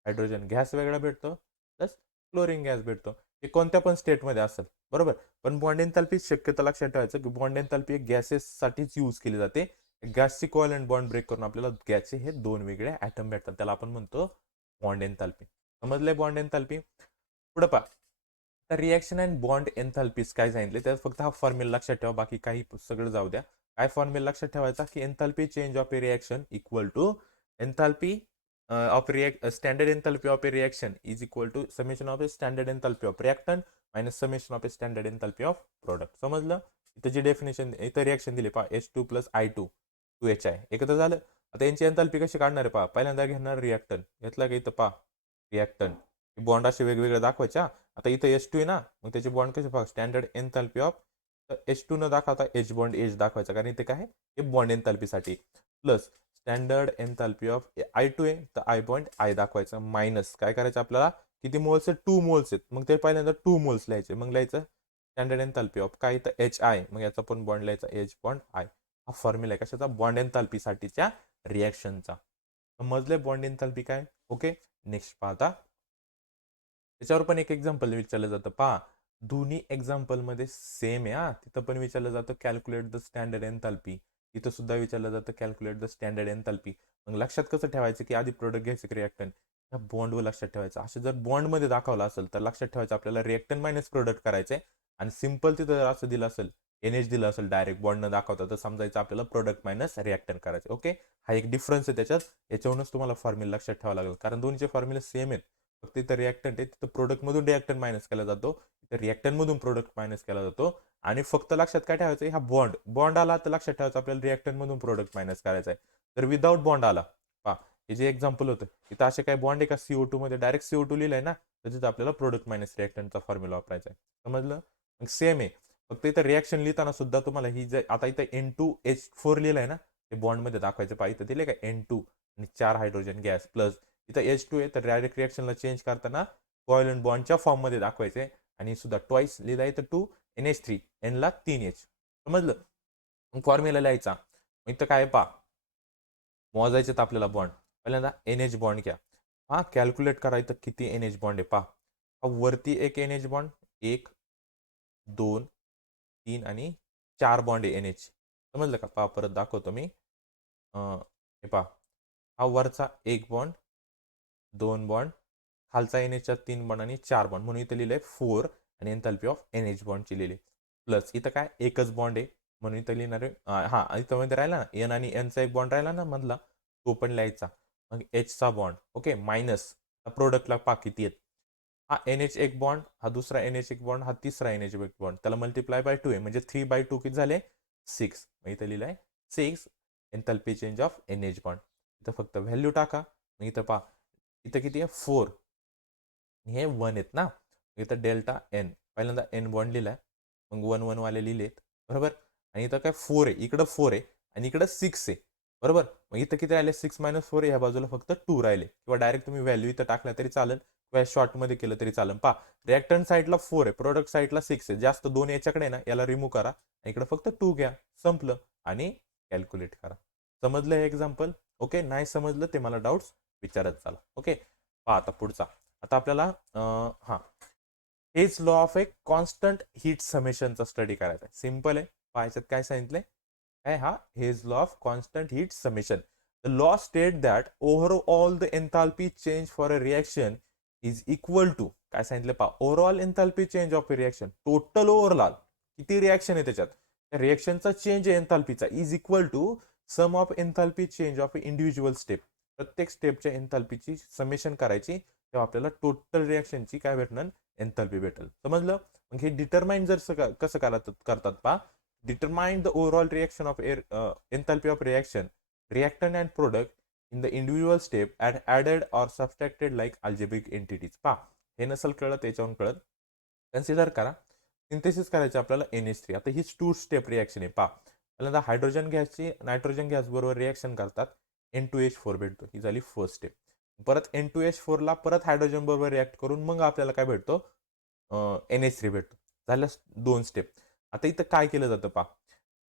हायड्रोजन गॅस वेगळा भेटतो प्लस क्लोरीन गॅस भेटतो. हे कोणत्या पण स्टेटमध्ये असेल, बरोबर. पण बॉन्ड एन्थॅल्पी शक्यतो लक्षात ठेवायचं की बॉन्ड एन्थॅल्पी गॅसेससाठीच यूज केली जाते. गॅसची कोव्हॅलंट बॉन्ड ब्रेक करून आपल्याला गॅसचे हे 2 वेगळे ॲटम भेटतात. त्याला आपण म्हणतो बॉन्ड एन्थॅल्पी. समजलंय बॉन्ड एन्थॅल्पी. पुढे पहा, तर रिॲक्शन अँड बॉन्ड एन्थॅल्पीज काय सांगितले, त्यात फक्त हा फॉर्म्युला लक्षात ठेवा, बाकी काही सगळं जाऊ द्या. काय फॉर्म्युला लक्षात ठेवायचा की enthalpy change of a reaction equal to enthalpy of standard enthalpy of a reaction is equal to summation of a standard enthalpy of reactant minus summation of a standard enthalpy of product. समजलं. इथं जी definition, इथं reaction दिली पहा, H2 plus I2 2HI एकत्र झालं. आता यांची एन्थॅल्पी कशी काढणार आहे पहा, पहिल्यांदा घेणार रिॲक्टंट घेतला का, इथं पहा रिॲक्टंट बॉन्ड असे वेगवेगळे दाखवायच्या. आता इथं H2 आहे ना, मग त्याचे बॉन्ड कसे पहा, स्टँडर्ड एन्थॅल्पी ऑफ H2 न दाखवता H बॉन्ड H दाखवायचा, कारण इथे काय आहे, हे बॉन्ड एन्थॅल्पीसाठी. Plus standard enthalpy of I2 आहे तर I बॉन्ड I दाखवायचं, मायनस काय करायचं आपल्याला, किती मोल्स आहेत, 2 मोल्स आहेत, मग ते पहिल्यांदा 2 मोल्स लिहायचे, मग लिहायचं स्टँडर्ड एन्थॅल्पी ऑफ काय, तर HI, मग याचा पण बॉन्ड लिहायचा H बॉन्ड I. हा फॉर्म्युला आहे कशाचा, बॉन्ड एन्थॅल्पीसाठीच्या रिॲक्शनचा. समजले बॉन्ड एन्थॅल्पी काय. ओके, नेक्स्ट पाहता, त्याच्यावर पण एक एक्झाम्पल विचारलं जातं पहा. दोन्ही एक्झाम्पलमध्ये सेम आहे हा. तिथं पण विचारलं जातं कॅल्क्युलेट द स्टँडर्ड एन्थॅल्पी, तिथं सुद्धा विचारलं जातं कॅल्क्युलेट द स्टँडर्ड एन्थॅल्पी. मग लक्षात कसं ठेवायचं की आधी प्रोडक्ट घ्यायचं की रिॲक्टंट, ह्या बॉन्डवर लक्षात ठेवायचं. असं जर बॉन्डमध्ये दाखवलं असेल तर लक्षात ठेवायचं आपल्याला रिॲक्टंट मायनस प्रोडक्ट करायचंय. आणि सिम्पल तिथं जर असं दिलं असेल, NH दिलं असेल डायरेक्ट बॉन्ड न दाखवता, तर समजायचं आपल्याला प्रोडक्ट मायनस रिॲक्टंट करायचं. ओके, हा एक डिफरन्स आहे त्याच्यात. याच्यावरूनच तुम्हाला फॉर्म्युला लक्षात ठेवावं लागेल, कारण दोन्हीचे फॉर्म्युले सेम आहेत. फक्त इथं रिॲक्टंट आहे, तिथं प्रोडक्टमधून रिॲक्टंट मायनस केला जातो, इथं रिॲक्टंटमधून प्रोडक्ट मायनस केला जातो. आणि फक्त लक्षात काय ठेवायचं, हा बॉन्ड आला तर लक्षात ठेवायचं आपल्याला रिॲक्टंटमधून प्रोडक्ट मायनस करायचा आहे. तर विदाऊट बॉन्ड आला पहा, हे जे एक्झाम्पल होतं, इथं असे काय बॉन्ड आहे का, CO2 मध्ये डायरेक्ट CO2 लिहिलंय ना, तर तिथं आपल्याला प्रोडक्ट मायनस रिॲक्टंटचा फॉर्म्युला वापरायचा आहे. समजलं. मग सेम आहे, फक्त इथं रिॲक्शन लिहिताना सुद्धा तुम्हाला ही जे आता इथं N2H4 लिहिलंय ना, ते बॉन्डमध्ये दाखवायचं पहा. इथं दिले का N2 आणि 4 हायड्रोजन गॅस प्लस इथं H2 आहे, तर डायरेक्ट रिॲक्शनला चेंज करताना कोव्हॅलंट बॉन्डच्या फॉर्ममध्ये दाखवायचे. आणि सुद्धा ट्वाईस लिहिला आहे तर 2 NH3, N ला 3H. समजलं. मग फॉर्म्युला लिहायचा. मग इथं काय पहा, मोजायचे तर आपल्याला बॉन्ड. पहिल्यांदा NH बॉन्ड घ्या. हा कॅल्क्युलेट करायचं किती NH बॉन्ड आहे पहा. हा वरती एक NH बॉन्ड, 1 2 3 आणि 4 बॉन्ड आहे NH. समजलं का, पहा परत दाखवतो मी. हे पहा, हा वरचा 1 बॉन्ड, 2 बॉन्ड, खालचा NHचा 3 बॉन्ड आणि 4 बॉन्ड, म्हणून इथं लिहिलंय 4 आणि एन्थॅल्पी ऑफ NH बॉन्डची लिहिली. प्लस इथं काय एकच बॉन्ड आहे, म्हणून इथं लिहिणार आहे, हा इथं मध्ये राहिला ना N आणि Nचा एक बॉन्ड राहिला ना मधला, तो पण लिहायचा. मग Hचा बॉन्ड, ओके, मायनस प्रोडक्टला पहा किती आहेत. हा NH एक बॉन्ड, हा दुसरा NH एक बॉन्ड, हा तिसरा NH एक बॉन्ड, त्याला मल्टिप्लाय बाय 2 आहे, म्हणजे 3/2 किती झाले, 6. मग इथं लिहिलंय 6 एन्थॅल्पी चेंज ऑफ NH बॉन्ड. इथं फक्त व्हॅल्यू टाका. मग इथं पहा, इथं किती आहे 4, हे 1 आहेत ना, इथं डेल्टा N, पहिल्यांदा N बॉन्ड लिहिलाय, मग 1 1 वाले लिहिलेत, बरोबर. आणि इथं काय 4 आहे, इकडं 4 आहे आणि इकडं 6 आहे, बरोबर. मग इथं किती राहिले, 6 - 4 आहे, ह्या बाजूला फक्त 2 राहिले. किंवा डायरेक्ट तुम्ही व्हॅल्यू इथं टाकला तरी चालेल, किंवा शॉर्टमध्ये केलं तरी चालेल. पहा, रिॲक्टंट साईडला 4 आहे, प्रोडक्ट साईडला 6 आहे, जास्त 2 याच्याकडे ना, याला रिमूव्ह करा, इकडे फक्त 2 घ्या, संपलं. आणि कॅल्क्युलेट करा. समजलं हे एक्झाम्पल. ओके, नाही समजलं ते मला डाऊट्स विचारत चला. ओके, पहा आता पुढचा. आता आपल्याला हां, हेच law of a constant heat समेशनचा स्टडी करायचा आहे. सिम्पल आहे. पाहायच्यात काय सांगितलंय, काय हा Hess law of constant heat summation. The law state that overall the enthalpy change for a reaction is equal to, काय सांगितलं पहा, overall enthalpy change of a reaction, total overall किती रिॲक्शन आहे त्याच्यात, त्या रिॲक्शनचा चेंज आहे एन्थाल्पीचा, is equal to sum of enthalpy change of individual step. प्रत्येक स्टेपच्या एन्थाल्पीची समेशन करायची, तेव्हा आपल्याला टोटल रिॲक्शनची काय भेटणार, एन्थाल्पी भेटेल. समजलं. मग हे डिटरमाइन जर कसं करतात पहा, determine the overall reaction of air enthalpy of reaction, reactant and product in the individual step and added or subtracted like algebraic entities. पहा, हे नसेल कळत त्याच्यावरून कळत. कन्सिडर करा सिंथेसिस करायचे आपल्याला NH3. आता ही 2 स्टेप रिॲक्शन आहे पहा. पहिल्यांदा हायड्रोजन गॅसची नायट्रोजन गॅस बरोबर रिॲक्शन करतात, N2H4 भेटतो. ही झाली फर्स्ट स्टेप. परत N2H4 ला परत हायड्रोजन बरोबर रिॲक्ट करून मग आपल्याला काय भेटतो, NH3 भेटतो. झाल्या 2 स्टेप. आता इथं काय केलं जातं पहा,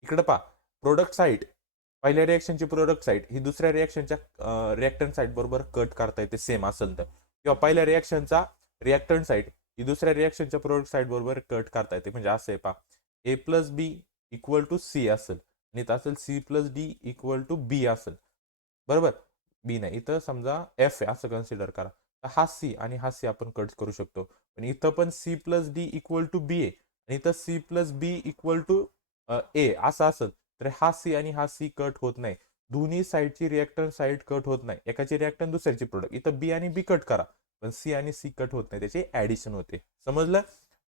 इकडं पहा प्रोडक्ट साईड, पहिल्या रिॲक्शनची प्रोडक्ट साईड ही दुसऱ्या रिॲक्शनच्या रिॲक्टंट साईड बरोबर कट करता येते सेम असेल तर, किंवा पहिल्या रिॲक्शनचा रिॲक्टंट साईड ही दुसऱ्या रिॲक्शनच्या प्रोडक्ट साईड बरोबर कट करता येते. म्हणजे असं आहे पहा, A+B इक्वल टू C असेल आणि इथं असेल C+D इक्वल टू B असेल, बरोबर. बी नाही, इथं समजा F आहे असं कन्सिडर करा, तर हा C आणि हा C आपण कट करू शकतो. पण इथं पण C+D इक्वल टू B आहे आणि इथं C+B इक्वल टू A असं असेल तर हा C आणि हा C कट होत नाही. दोन्ही साईडची रिॲक्टंट साईड कट होत नाही. एकाची रिॲक्टंट दुसऱ्याची प्रोडक्ट. इथं B आणि B कट करा, पण C आणि C कट होत नाही, त्याची ऍडिशन होते. समजलं.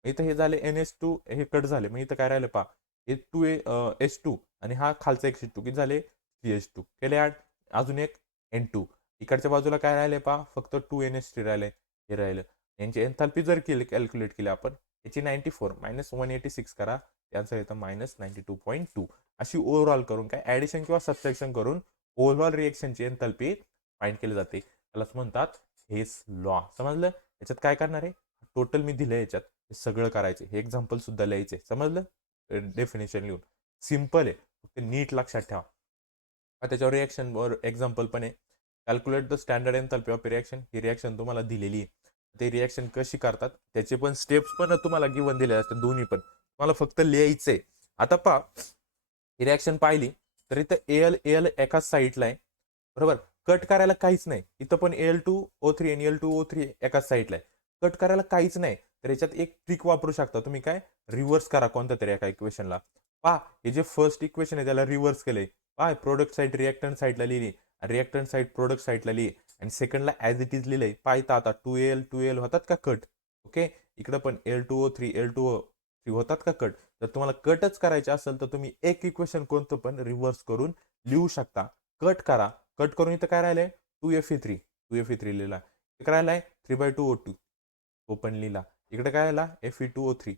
इथं हे झाले NH2 हे कट झाले, मग इथं काय राहिलं पहा, हे 2H2 आणि हा खालचा H2 किती झाले CH2 केले ऍड. अजून एक N2, इकडच्या बाजूला काय राहिले पहा, फक्त 2NH3 राहिले, हे राहिलं. यांची एन्थाल्पी जर केली कॅल्क्युलेट केली आपण, याची 94 मायनस 186 करा, त्याचं येतं -92.2. अशी ओव्हरऑल करून काय ऍडिशन किंवा सबट्रॅक्शन करून ओव्हरऑल रिएक्शनची एन्थाल्पी फाइंड केली जाते. त्यालाच म्हणतात हेस लॉ. समजलं. याच्यात काय करणार आहे, टोटल मी दिलं याच्यात, हे सगळं करायचे, हे एक्झाम्पल सुद्धा लिहायचे. समजलं. डेफिनेशन लिहून सिम्पल आहे, फक्त नीट लक्षात ठेवा. त्याच्यावर रिॲक्शन वर एक्झाम्पल पण आहे. Calculate the standard enthalpy of reaction, he reaction तुम्हाला दिलेली आहे. ते रिॲक्शन कशी करतात त्याचे पण स्टेप्स पण तुम्हाला गिवन दिले असतात, दोन्ही पण तुम्हाला फक्त लिहायचंय. आता पहा, ही रिॲक्शन पाहिली तर इथं एल एकाच साईडला आहे, बरोबर. कट करायला काहीच नाही. इथं पण Al2O3 आणि Al2O3 एकाच साईडला आहे, कट करायला काहीच नाही. तर याच्यात एक ट्रिक वापरू शकता तुम्ही, काय रिव्हर्स करा कोणत्या तरी एका इक्वेशनला. पहा, हे जे फर्स्ट इक्वेशन आहे त्याला रिव्हर्स केलंय. पहा, प्रोडक्ट साईड रिॲक्टंट साईडला लिहिली, रिॲक्टंट साईड प्रोडक्ट साईडला लिहिली, आणि सेकंडला ॲज इट इज लिहिलंय. पाहिजे आता 2Al होतात का कट. ओके. इकडं पण L2O3 होतात का कट. जर तुम्हाला कटच करायचे असेल तर तुम्ही एक इक्वेशन कोणतं पण रिव्हर्स करून लिहू शकता. कट करा, कट करून इथं काय राहिलंय 2Fe3 लिहिला. इकडे राहिलाय 3/2O2 तो पण लिहिला. इकडे काय आला Fe2O3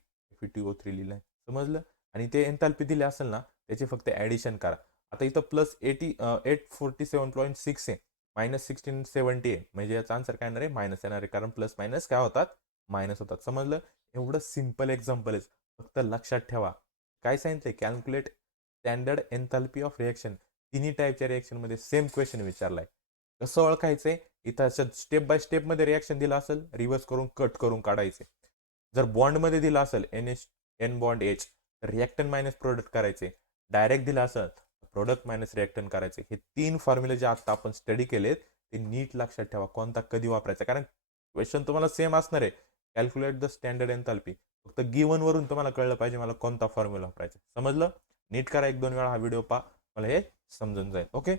लिहिलाय. समजलं. आणि ते एन्थाल्पी दिले असेल ना त्याचे फक्त ऍडिशन करा. आता इथं प्लस 847.6 आहे, -1670 आहे, म्हणजे याचा आन्सर काय येणार आहे, मायनस येणार आहे, कारण प्लस मायनस काय होतात, मायनस होतात. समजलं. एवढं सिम्पल एक्झाम्पल आहे, फक्त लक्षात ठेवा. काय सांगितलंय, calculate standard enthalpy of reaction. तिन्ही टाईपच्या रिएक्शनमध्ये सेम क्वेश्चन विचारलाय. कसं ओळखायचंय, इथं स्टेप बाय स्टेप मध्ये रिॲक्शन दिला असेल, रिव्हर्स करून कट करून काढायचे. जर बॉन्डमध्ये दिला असेल N बॉन्ड H, तर रिॲक्टन मायनस प्रोडक्ट करायचे. डायरेक्ट दिला असेल प्रोडक्ट मायनस रिॲक्टन करायचे. हे 3 फॉर्म्युले जे आता आपण स्टडी केलेत ते नीट लक्षात ठेवा, कोणता कधी वापरायचा, कारण क्वेश्चन तुम्हाला सेम असणार आहे. कॅल्क्युलेट द स्टँडर्ड एन्थाल्पी, फक्त गिवन वरून तुम्हाला कळलं पाहिजे मला कोणता फॉर्म्युला वापरायचा. समजलं. नीट करा, 1-2 वेळा हा व्हिडिओ पहा, मला हे समजून जाईल. ओके.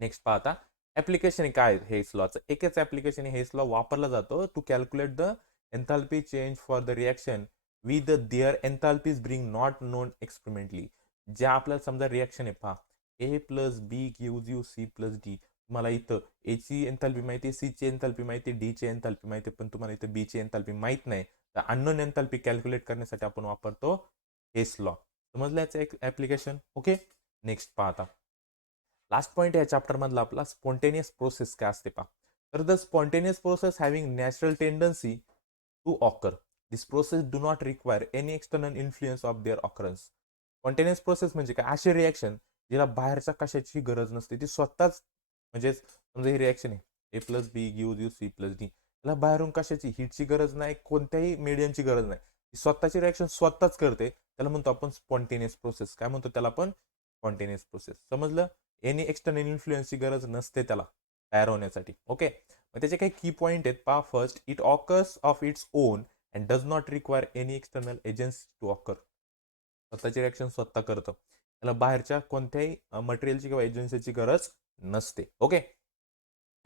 नेक्स्ट पहा आता ऍप्लिकेशन काय हेस लॉचं. एकच ऍप्लिकेशन हेस लॉ वापरला जातो to calculate the enthalpy change for the reaction with their enthalpies bring not known experimentally. ज्या आपल्याला समजा रिॲक्शन आहे पहा, A+B गिव्ज यू C+D. तुम्हाला इथं A ची एन्थाल्पी माहिती आहे, C ची एन्थाल्पी माहिती आहे, D ची एन्थाल्पी माहिती आहे, पण तुम्हाला इथं B ची एन्थाल्पी माहित नाही. तर अननोन एन्थाल्पी कॅल्क्युलेट करण्यासाठी आपण वापरतो हेस लॉ. समजलं याचं एक ऍप्लिकेशन. ओके. नेक्स्ट पहा आता लास्ट पॉईंट या चॅप्टर मधला आपला, स्पॉन्टेनियस प्रोसेस काय असते पहा. तर the spontaneous process having natural tendency to occur. This process do not require any external influence of their occurrence. Spontaneous process म्हणजे काय, अशी रिॲक्शन जिला बाहेरच्या कशाची गरज नसते, ती स्वतःच, म्हणजे समजा ही रिॲक्शन आहे A+B गिव्ज यू C+D, त्याला बाहेरून कशाची हीटची गरज नाही, कोणत्याही मीडियमची गरज नाही, ती स्वतःची रिॲक्शन स्वतःच करते. त्याला म्हणतो आपण स्पॉन्टेनियस प्रोसेस. काय म्हणतो त्याला आपण, स्पॉन्टेनियस प्रोसेस. समजलं. एनी एक्सटर्नल इन्फ्लुएन्सची गरज नसते त्याला तयार होण्यासाठी. ओके. मग त्याचे काही की पॉईंट आहेत पहा. First, it occurs of its own and does not require any external agency to occur. स्वतःची रिॲक्शन स्वतः करतं, त्याला बाहेरच्या कोणत्याही मटेरियलची किंवा एजन्सीची गरज नसते. ओके.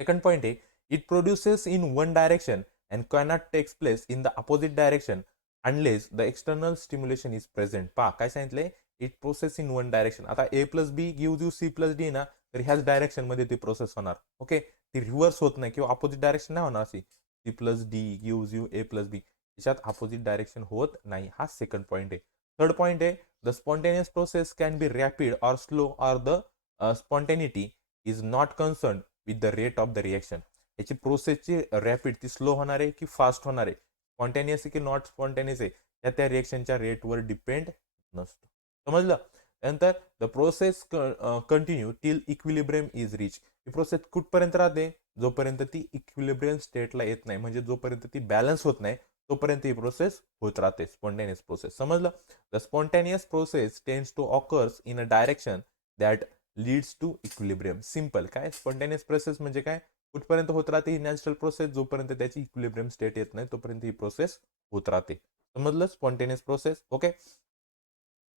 सेकंड पॉईंट आहे, it produces in one direction and cannot takes place in the opposite direction unless the external stimulation is present. पहा काय सांगितलंय, it process in one direction. आता A+B गिव्ज यू C+D ना, तर ह्याच direction मध्ये ती प्रोसेस होणार. ओके. ती रिव्हर्स होत नाही किंवा अपोजिट डायरेक्शन नाही होणार अशी. C plus D gives you A plus B, याच्यात अपोजिट डायरेक्शन होत नाही. हा सेकंड पॉईंट आहे. थर्ड पॉईंट आहे the spontaneous process can be rapid or slow or the spontaneity is not concern with the rate of the reaction. याची प्रोसेसची rapid ती slow होणार आहे की फास्ट होणार आहे, स्पॉन्टेनियस आहे की नॉट स्पॉन्टेनियस आहे, त्या रिएक्शनच्या रेटवर डिपेंड नसतो. समजलं. नंतर the process continue till equilibrium is rich. He process कुठपर्यंत राहते, जोपर्यंत ती इक्विलिब्रियम स्टेटला येत नाही, म्हणजे जोपर्यंत ती बॅलन्स होत नाही तोपर्यंत ही प्रोसेस होत राहते, स्पॉन्टेनियस प्रोसेस. समजलं. The spontaneous process tends to occurs in a direction that leads to equilibrium. Simple. काय स्पॉन्टेनियस प्रोसेस म्हणजे काय, कुठपर्यंत होत राहते ही नॅचरल प्रोसेस, जोपर्यंत त्याची इक्विलिब्रियम स्टेट येत नाही तोपर्यंत ही प्रोसेस होत राहते. समजलं स्पॉन्टेनियस प्रोसेस. ओके.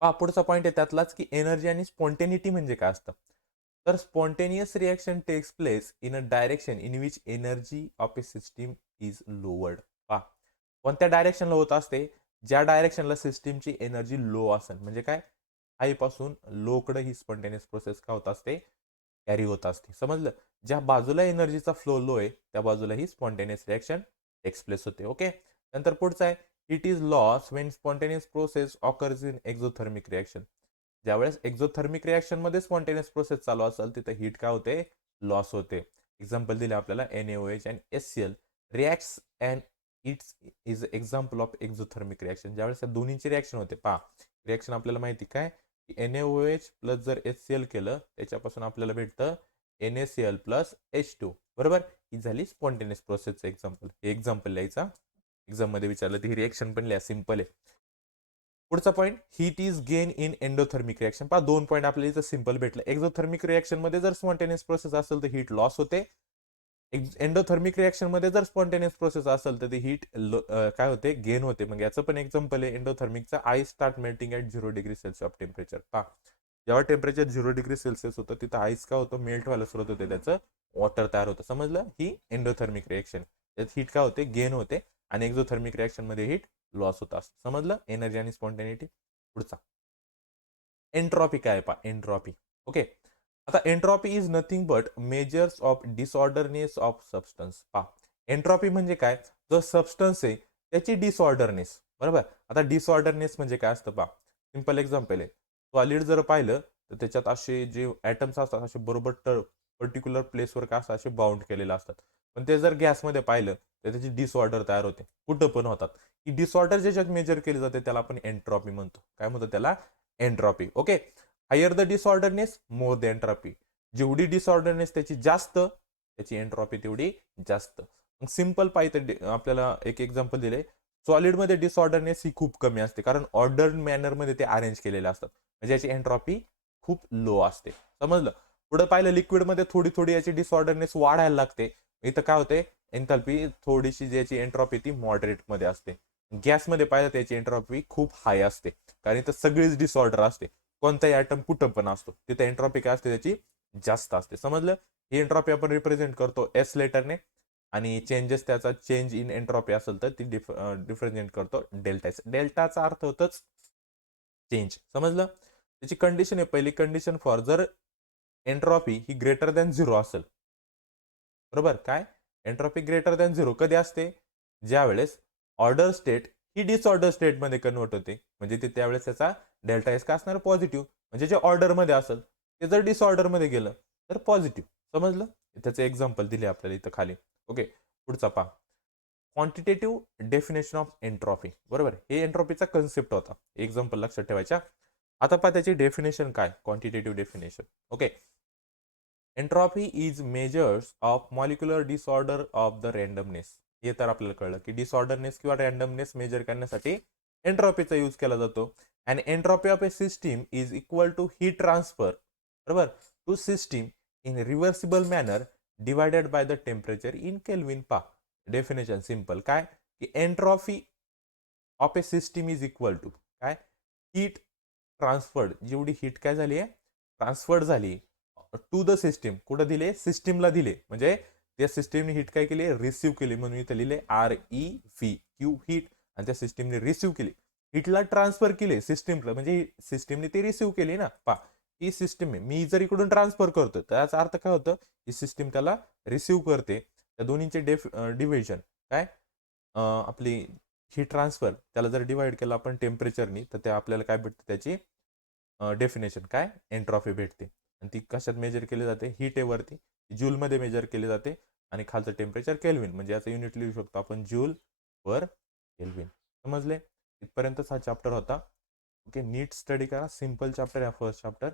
पुढचा पॉईंट आहे त्यातलाच की एनर्जी आणि स्पॉन्टेनिटी म्हणजे काय असतं. तर spontaneous reaction takes place in a direction in which energy of a system is lowered. पहा, कोणत्या डायरेक्शनला होत असते, ज्या डायरेक्शनला सिस्टीमची एनर्जी लो असेल, म्हणजे काय हाय पासून लोकडे ही स्पॉन्टेनियस प्रोसेस का होत असते, कॅरी होत असते. समजलं. ज्या बाजूला एनर्जीचा फ्लो लो आहे त्या बाजूला ही स्पॉन्टेनियस रिएक्शन टेक्स प्लेस होते. ओके. नंतर पुढचा आहे it is loss Wien spontaneous process occurs in exothermic reaction. ज्यावेळेस एक्झोथर्मिक रिएक्शन मध्ये स्पॉन्टेनियस प्रोसेस चालू असेल तिथे हीट काय होते, लॉस होते. एक्झाम्पल दिले आपल्याला NaOH and HCl reacts and it's is example of exothermic reaction. ज्यावेळेस या दोन्हीची रिएक्शन होते, पहा रिएक्शन आपल्याला माहिती काय की NaOH प्लस जर HCl केलं त्याच्यापासून आपल्याला भेटतं NaCl प्लस H2. बरोबर. ही झाली स्पॉन्टेनियस प्रोसेसचं एक्झाम्पल. हे एक्झाम्पल लिहायचा, एक्झाम मध्ये विचारलं तर ही रिएक्शन पण लिहा, सिंपल आहे. पुढचा point heat is gain in endothermic reaction. पहा दोन पॉईंट आपल्याला इथं सिंपल भेटलं. एक्झोथर्मिक रिएक्शन मध्ये जर स्पॉन्टेनियस प्रोसेस असेल तर हीट लॉस होते. एंडोथर्मिक रिएक्शन मध्ये जर स्पॉन्टेनियस प्रोसेस असेल तर ती हीट काय होते, गेन होते. मग याचं पण एक्झाम्पल आहे एंडोथर्मिकचा. Ice start melting at 0 degree Celsius of temperature. पहा जेव्हा टेम्परेचर 0 डिग्री सेल्सिअस होतं तिथं आईस काय होतं, मेल्ट व्हायला सुरुवात होते, त्याचं वॉटर तयार होतं. समजलं. ही एंडोथर्मिक रिएक्शन, त्यात हीट काय होते, गेन होते. आणि एक्झोथर्मिक रिएक्शन मध्ये हीट लॉस होत असतं. समजलं एनर्जी आणि स्पॉन्टेनिटी. पुढचा एंट्रॉपी काय, पहा एंट्रॉपी. ओके. आता entropy is nothing but measures of disorderness of substance. पहा एंट्रॉपी म्हणजे काय, जो सबस्टन्स आहे त्याची डिसऑर्डरनेस. बरोबर. आता डिसऑर्डरनेस म्हणजे काय असतं, पहा सिंपल एक्झाम्पल आहे. सॉलिड जर पाहिलं तर त्याच्यात असे जे ॲटम्स असतात असे बरोबर पर्टिक्युलर प्लेसवर काय असतात, असे बाउंड केलेले असतात. पण ते जर गॅसमध्ये पाहिलं तर त्याची डिसऑर्डर तयार होते, कुठं पण होतात. ही डिसऑर्डर ज्याच्यात मेजर केली जाते त्याला आपण एंट्रॉपी म्हणतो. काय म्हणतो त्याला, entropy. Okay. Higher the disorderness more the entropy. जेवढी डिसऑर्डरनेस त्याची जास्त, त्याची एंट्रॉपी तेवढी जास्त. मग सिंपल पाहिजे आपल्याला एक एक्झाम्पल दिले. सॉलिडमध्ये डिसऑर्डरनेस ही खूप कमी असते कारण ऑर्डर्ड मॅनरमध्ये ते अरेंज केलेले असतात, म्हणजे याची एंट्रॉपी खूप लो असते. समजलं. पुढे पाहिलं लिक्विडमध्ये थोडी थोडी याची डिसऑर्डरनेस वाढायला लागते. इथं काय होते, एन्थॅल्पी थोडीशी ज्याची एंट्रॉपी ती मॉडरेट मध्ये असते. गॅसमध्ये पाहिलं त्याची एंट्रॉपी खूप हाय असते कारण इथं सगळीच डिसऑर्डर असते, कोणताही आयटम कुठं पण असतो, तिथे एंट्रॉपी काय असते त्याची जास्त असते. समजलं. ही एंट्रॉपी आपण रिप्रेझेंट करतो एस लेटरने आणि चेंजेस त्याचा चेंज इन एंट्रॉपी असेल तर ती डिप्रेझेंट करतो डेल्टा. डेल्टाचा अर्थ होतच चेंज. समजलं. त्याची कंडिशन आहे, पहिली कंडिशन फॉर जर एंट्रॉपी ही ग्रेटर दॅन 0 असेल. बरोबर. काय एंट्रॉपी ग्रेटर दॅन 0 कधी असते, ज्यावेळेस ऑर्डर स्टेट ही डिसऑर्डर स्टेटमध्ये कन्वर्ट होते, म्हणजे ते त्यावेळेस त्याचा डेल्टा एस का असणार, पॉझिटिव्ह. म्हणजे जे ऑर्डरमध्ये असेल ते जर डिसऑर्डरमध्ये गेलं तर पॉझिटिव्ह. समजलं. त्याचे एक्झाम्पल दिले आपल्याला इथं खाली. ओके. पुढचा पहा क्वांटिटेटिव्ह डेफिनेशन ऑफ एंट्रॉपी. बरोबर. हे एंट्रॉपीचा कन्सेप्ट होता, एक्झाम्पल लक्षात ठेवायच्या. आता पहा त्याची डेफिनेशन काय, quantitative definition. Okay. Entropy is measures of molecular disorder of the randomness. हे तर आपल्याला कळलं की डिसऑर्डरनेस किंवा रँडमनेस मेजर करण्यासाठी एंट्रॉपीचा यूज केला जातो. And entropy of a system is equal to heat transfer, बरोबर, to system in reversible manner divided by the temperature in kelvin. पा डेफिनेशन सिंपल. काय की entropy of a system is equal to काय, heat transferred, जेवढी heat काय झाली आहे, transferred झाली टू द सिस्टीम. कुठं दिले, सिस्टीमला दिले, म्हणजे त्या सिस्टीमने हीट काय केली, रिसिव्ह केली. म्हणून इथे लिहिले REV हीट. आणि त्या सिस्टीमने रिसिव्ह केली, हीटला ट्रान्सफर केले सिस्टीमला, म्हणजे सिस्टीमने ती रिसिव्ह केली ना. पा ही सिस्टीम आहे, मी जर इकडून ट्रान्सफर करतो त्याचा अर्थ काय होतं, ही सिस्टीम त्याला रिसिव्ह करते. त्या दोन्हीचे डिव्हिजन काय आपली हीट ट्रान्सफर त्याला जर डिवाइड केलं आपण टेम्परेचरनी तर ते आपल्याला काय भेटते त्याची डेफिनेशन काय एंट्रॉफी भेटते. आणि ती कशात मेजर केली जाते हीटेवरती जूलमध्ये मेजर केली जाते आणि खालचं टेम्परेचर केल्विन म्हणजे याचं युनिट लिहू शकतो आपण जूल पर केल्विन. समजले. इथपर्यंतच हा चॅप्टर होता. ओके नीट स्टडी करा. सिम्पल चॅप्टर आहे फर्स्ट चॅप्टर.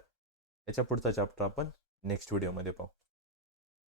याच्या पुढचा चॅप्टर आपण नेक्स्ट व्हिडिओमध्ये पाहू.